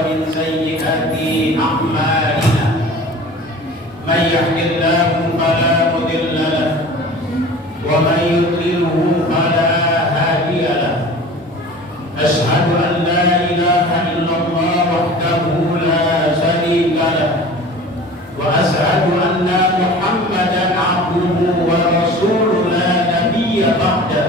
ومن سيئات أعمالنا من يهد الله فلا مضل له ومن يضلله فلا هادي له أشهد أن لا إله إلا الله وحده لا شريك له وأشهد أن محمدا عبده ورسوله لا نبي بعده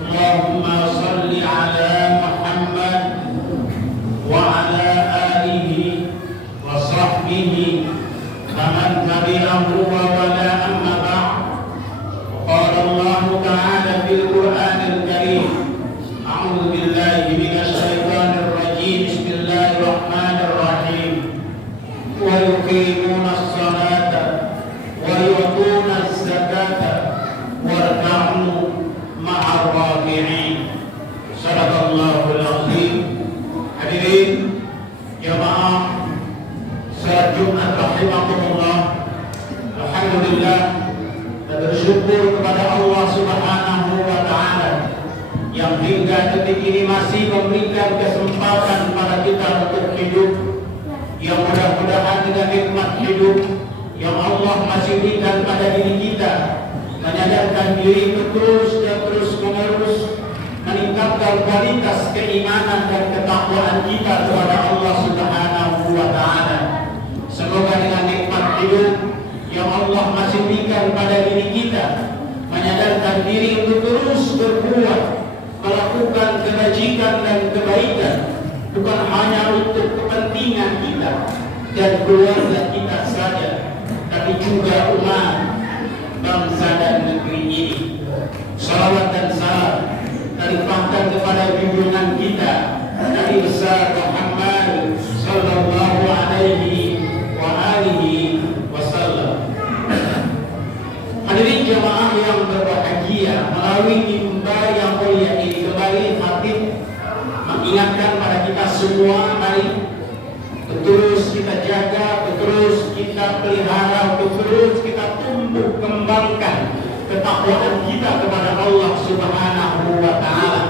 اللهم صل على محمد وعلى آله وصحبه ومن تبعه ووالاه أما بعد قال الله تعالى في القرآن الكريم أعوذ بالله من الشيطان الرجيم بسم الله الرحمن الرحيم ويقيمون الصلاة ويؤتون الزكاة واركعوا مع الراكعين صدق الله العظيم. Hadirin jamaah salat Jumat rahimakumullah, alhamdulillah dan bersyukur kepada Allah Subhanahu wa taala yang hingga detik ini masih memberikan kesempatan pada kita untuk hidup, yang mudah-mudahan dengan nikmat hidup yang Allah masih berikan pada diri kita, menyadarkan diri terus dan terus menerus meningkatkan kualitas keimanan dan ketakwaan kita kepada Allah Subhanahu wa taala. Semoga dengan nikmat hidup yang Allah masih berikan pada diri kita, menyadarkan diri untuk terus berbuat, melakukan kebajikan dan kebaikan, bukan hanya untuk kepentingan kita dan keluarga kita saja, tapi juga umat, bangsa dan negeri ini. Salawat dan salam terlimpahkan kepada junjungan kita Nabi besar Muhammad sallallahu alaihi wa alihi wasallam. Hadirin jamaah yang berbahagia, melalui mimbar yang mulia ini kembali Habib mengingatkan pada kita semua, mari terus kita jaga, terus kita pelihara, terus kita tumbuh kembangkan ketakwaan kita kepada Allah Subhanahu wa taala.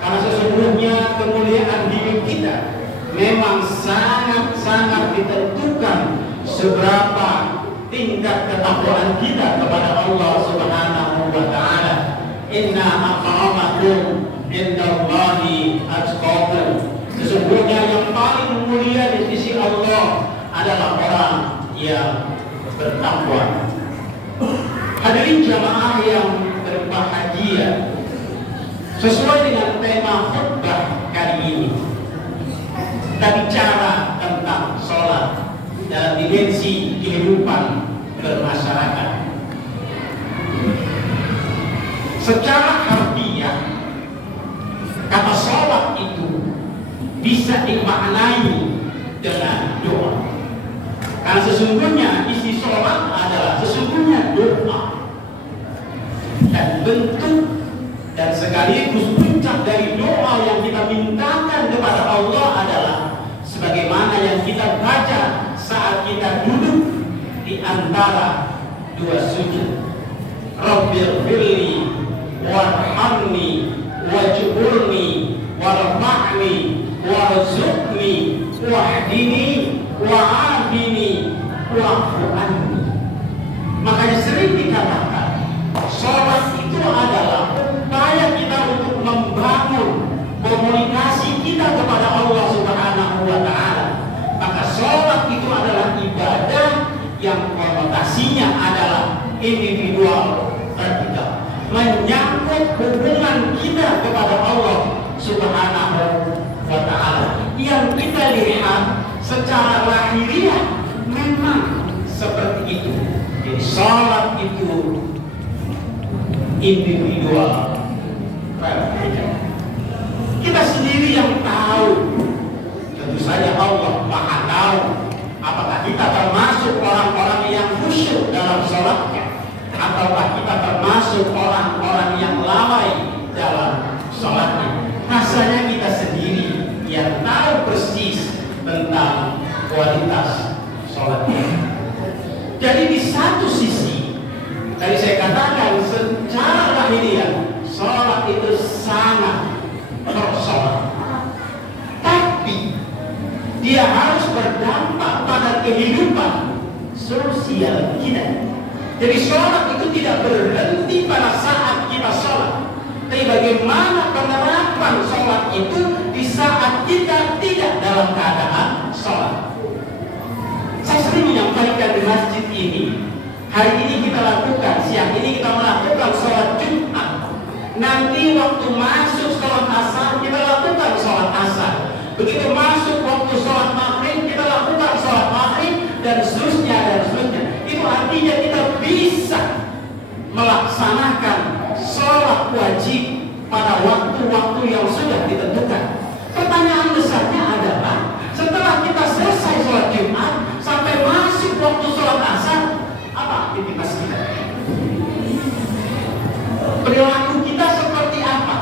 Karena sesungguhnya kemuliaan hidup kita memang sangat-sangat ditentukan seberapa tingkat ketakwaan kita kepada Allah Subhanahu wa taala. Inna akramakum indallahi atqakum. Sesungguhnya yang paling mulia di sisi Allah adalah orang yang bertakwa. Hadirin jamaah yang berbahagia, sesuai dengan tema khutbah kali ini, kita bicara tentang sholat dalam dimensi kehidupan bermasyarakat. Secara harfiah, kata sholat itu bisa dimaknai dengan doa. Karena sesungguhnya isi sholat adalah sesungguhnya doa, dan bentuk dan sekaligus puncak dari doa yang kita mintakan kepada Allah adalah sebagaimana yang kita baca saat kita duduk di antara dua sujud. Rabbighfirli warhamni wajburni warfa'ni warzuqni wahdini wa'afini wa'fu anni. Makanya sering dikatakan sholat itu adalah upaya kita untuk membangun komunikasi kita kepada Allah Subhanahu wa taala. Maka sholat itu adalah ibadah yang konotasinya adalah individual, vertikal, menyangkut hubungan kita kepada Allah Subhanahu wa taala. Yang kita lihat secara lahiriah memang seperti itu. Jadi sholat itu individual, kita sendiri yang tahu. Tentu saja Allah Maha tahu apakah kita termasuk orang-orang yang khusyuk dalam sholatnya, ataukah kita termasuk orang-orang yang lalai dalam sholatnya. Rasanya kita sendiri yang tahu persis tentang kualitas sholatnya. Jadi di satu sisi, tadi saya katakan secara lahiriah sholat itu sangat personal. Tapi dia harus berdampak pada kehidupan sosial kita. Jadi sholat itu tidak berhenti pada saat kita sholat, tapi bagaimana penerapan sholat itu di saat kita tidak dalam keadaan sholat. Saya sering menyampaikan di masjid ini, hari ini kita lakukan, siang ini kita melakukan sholat Jumat. Nanti waktu masuk sholat asar, kita lakukan sholat asar. Begitu masuk waktu sholat maghrib, kita lakukan sholat maghrib, dan seterusnya, dan seterusnya. Itu artinya kita bisa melaksanakan sholat wajib pada waktu-waktu yang sudah ditentukan. Pertanyaan besarnya adalah, setelah kita selesai sholat Jumat, sampai masuk waktu sholat asar, apa aktivitas kita? Perilaku kita seperti apa?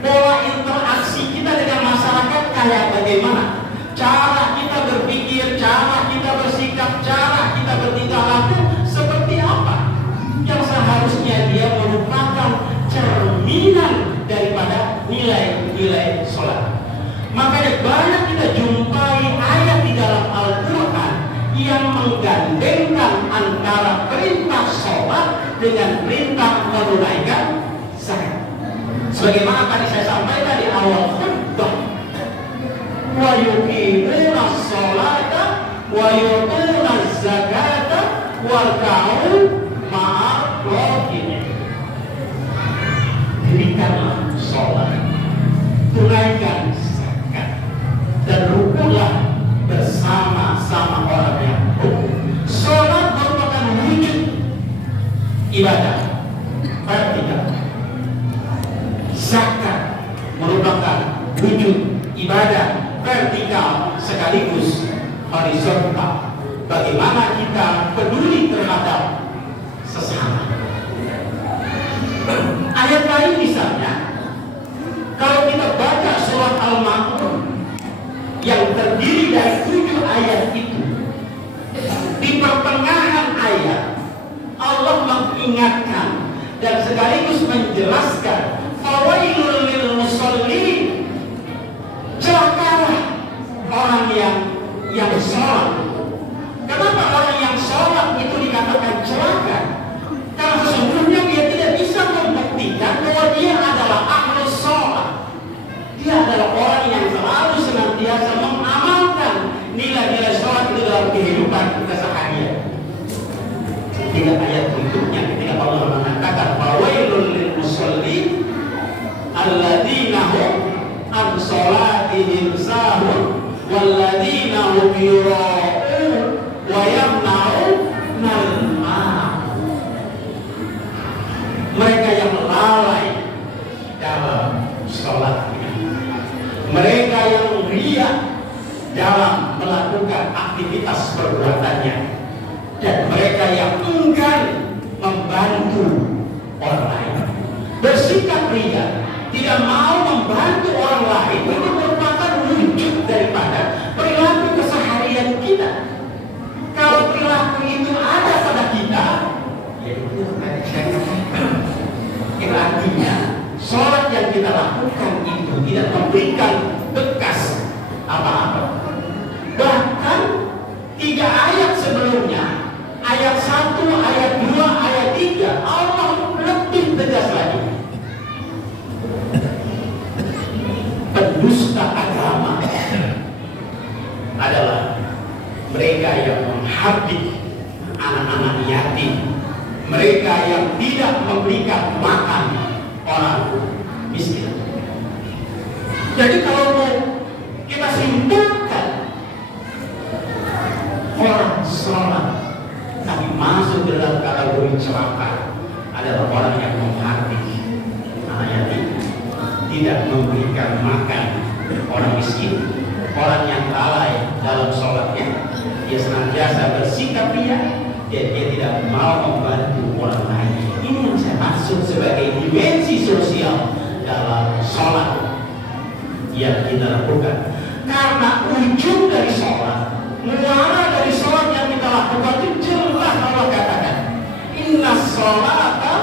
Pola interaksi kita dengan masyarakat kayak bagaimana? Cara kita berpikir, cara kita bersikap, cara kita bertingkah laku seperti apa? Yang seharusnya dia merupakan cerminan daripada nilai-nilai sholat. Makanya banyak kita jumpai ayat di dalam Al-Quran yang menggandengkan antara perintah sholat dengan perintah menunaikan zakat. Sebagaimana tadi saya sampaikan di awal khutbah, wa yuqimuna sholata wa yutuna zakata warka'u ma'ar raki'in. Dirikanlah sholat, tunaikan zakat, dan rukulah bersama-sama orang yang rukun. Sholat merupakan wujud ibadah vertikal. Zakat merupakan wujud ibadah vertikal sekaligus horizontal. Bagaimana kita peduli terhadap sesama. Ayat lain misalnya, kalau kita baca surat Al-Ma'un yang terdiri dari 7 ayat itu, di pertengahan ayat Allah mengingatkan dan sekaligus menjelaskan, fawailul lil musallin, celakalah orang yang sholat. Kenapa orang yang sholat itu dikatakan celaka? Karena sesungguhnya dia tidak bisa membuktikan bahwa dia adalah ahlus sholat. Dia adalah orang yang selalu senantiasa mengamalkan nilai-nilai sholat itu dalam kehidupan kita seharian. Ketika ayat berikutnya, ketika Allah mengatakan fawailul lil musallin alladzina hum an sholatihim sahun walladzina hum yura'un wa yamna'unal ma'un. Mereka yang lalai dalam sholatnya, mereka yang riya dalam melakukan aktivitas perbuatannya, dan mereka yang enggan membantu orang lain. Bersikap riya, tidak mau membantu orang lain, itu merupakan wujud daripada perilaku keseharian kita. Kalau perilaku itu ada pada kita, ya itu artinya sholat yang kita lakukan itu tidak memberikan bekas apa-apa. Bahkan 3 ayat sebelumnya, ayat 1, ayat 2, ayat 3, Allah lebih tegas lagi. Pendusta agama adalah mereka yang menghabis anak-anak yatim, mereka yang tidak memberikan makan orang miskin. Jadi kalau mau kita simpulkan, orang sholat tapi masuk dalam kategori celaka adalah orang yang menghabis anak yatim, tidak memberikan makan orang miskin, orang yang lalai dalam sholatnya, dia senantiasa bersikap riya, dia tidak mau membantu orang lain. Ini yang saya maksud sebagai dimensi sosial dalam sholat yang kita lakukan. Karena ujung dari sholat, muara dari sholat yang kita lakukan itu jelas Allah katakan, inna sholata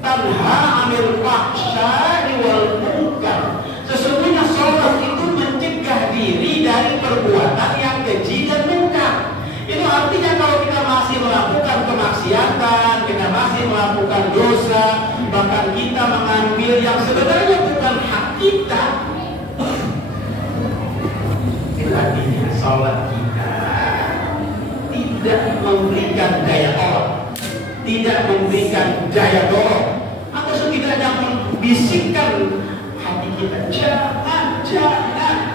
tanha 'anil fahsya'i wal munkar. Sesungguhnya sholat itu mencegah diri dari perbuatan masih melakukan kemaksiatan, kita masih melakukan dosa, bahkan kita mengambil yang sebenarnya bukan hak kita. Itu artinya sholat kita tidak memberikan daya tolak, tidak memberikan daya dorong, atau setidaknya membisikkan hati kita, jangan,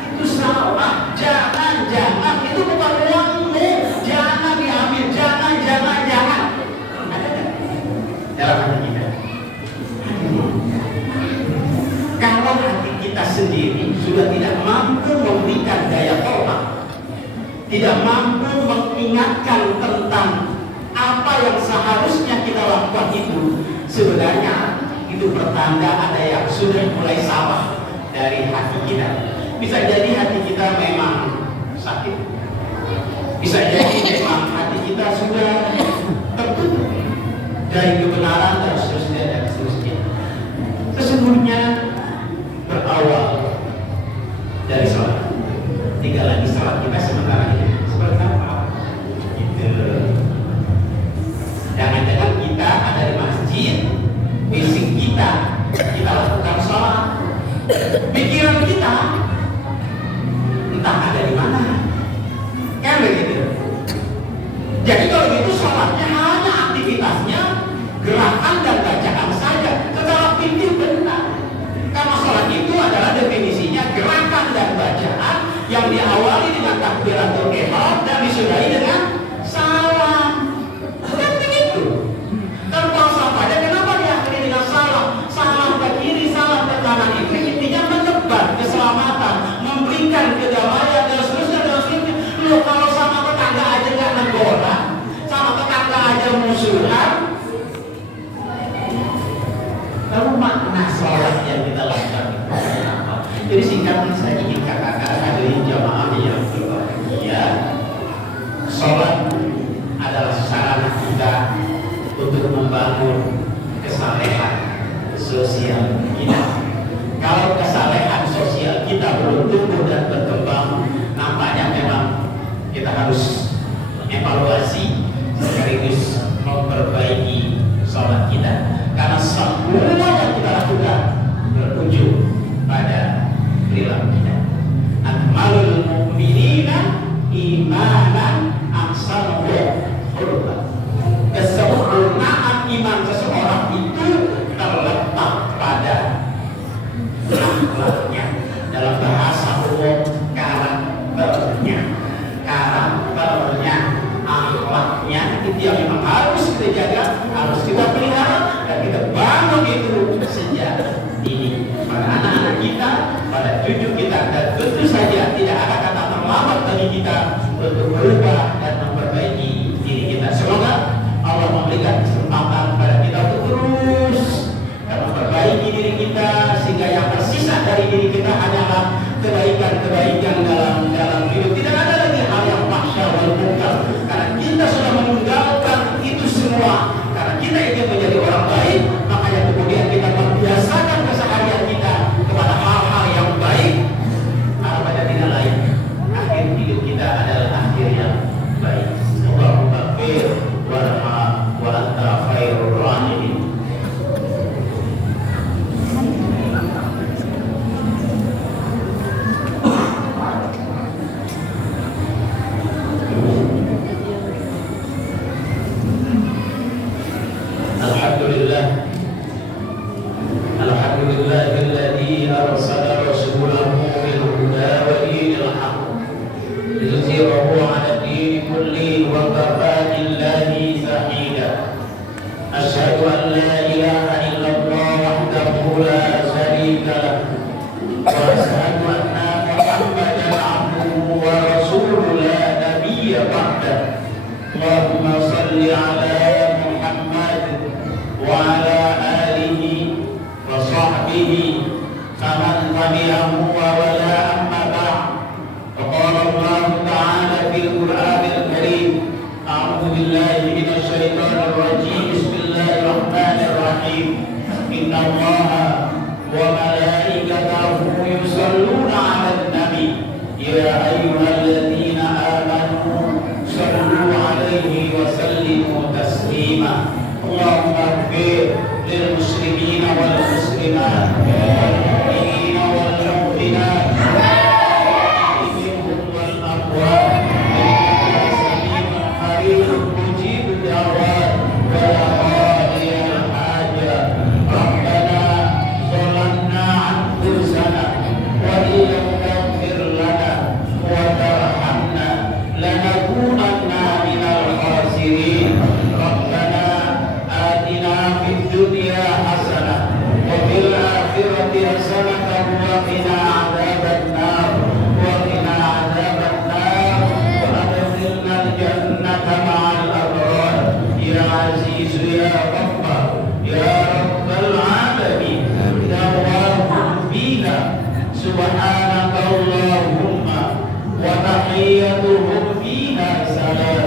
itu salah, jangan, itu bukan uangmu, jangan diambil, jangan. Ada nggak dalam hati kita? Kalau hati kita sendiri sudah tidak mampu memberikan daya tolak, tidak mampu mengingatkan tentang apa yang seharusnya kita lakukan itu, sebenarnya itu pertanda ada yang sudah mulai salah dari hati kita. Bisa jadi hati kita memang sakit, bisa jadi memang hati kita sudah tertutup dari kebenaran dan seterusnya. Sesungguhnya berawal dari sholat, tinggal lagi sholat kita sementara ini seperti apa? Jangan-jangan kita ada di masjid, fisik kita lakukan sholat, pikiran kita entah ada di mana, kan begitu. Jadi kalau gitu sholatnya hanya aktivitasnya gerakan dan bacaan saja, secara fikih benar. Karena sholat itu adalah definisinya gerakan dan bacaan yang diawali dengan takbiratul ihram dan disudahi dengan salam. Kan begitu. Dan falsafahnya kenapa diakhiri dengan salam? Salam ke kiri, salam ke kanan, itu intinya menyebar keselamatan, memberikan kedamaian dan seterusnya. Loh, kalau sama tetangga aja nggak negora, sama tetangga aja musuhan, lalu makna sholat yang kita lakukan itu apa? Jadi singkatnya saya ingin katakan hadirin jamaah yang berbahagia, sholat adalah sarana kita untuk membangun kesalehan sosial kita. Kalau kesalehan sosial kita belum tumbuh dan berkembang, nampaknya memang kita harus evaluasi sekaligus memperbaiki sholat kita. Karena semua yang kita lakukan berujung pada perilaku kita. Akmalul mu'minina imanan ahsanuhum khuluqan. Kesempurnaan iman seseorang itu terletak pada akhlaknya. Dalam bahasa umum, karakternya, akhlaknya itu yang memang harus kita jaga, harus kita pelihara, dan kita bangun itu sejak dini pada anak-anak kita, pada cucu kita, dan tentu saja tidak ada kata terlambat bagi kita untuk berubah dan memperbaiki diri kita. Semoga Allah memberikan kesempatan pada kita untuk terus dan memperbaiki diri kita, sehingga yang tersisa dari diri kita hanyalah kebaikan-kebaikan dalam hidup. Tidak ada lagi hal yang fahsya wal munkar, karena kita sudah meninggalkan itu semua. Karena kita ingin menjadi orang baik, makanya kemudian kita membiasakan keseharian kita kepada hal-hal yang baik. Harapannya tidak lain, akhir hidup kita adalah akhir yang baik. Allahumma fir warham wa anta khairur rahimin. يا أيها الذين آمنوا صلوا عليه وسلموا muslimah. Allahumma ighfir lil muslimina wal muslimat wal mu'minina wal mu'minat minhum wal amwat innaka sami'un qaribun mujibud da'wat wa ya qadiyal hajat. Rabbana zalamna anfusana wa illam taghfir lana wa tarhamna lanakunanna minal khasirin. Rabbana atina fid dunya hasanah wa fil akhirati hasanah wa qina adzaban nar wa qina adzaban nar wa adkhilna al jannata ma'al abrar ya aziz ya ghaffar ya rabbal alamin. Da'wahum fiha subhanaka allahumma wa tahiyyatuhum fiha salam.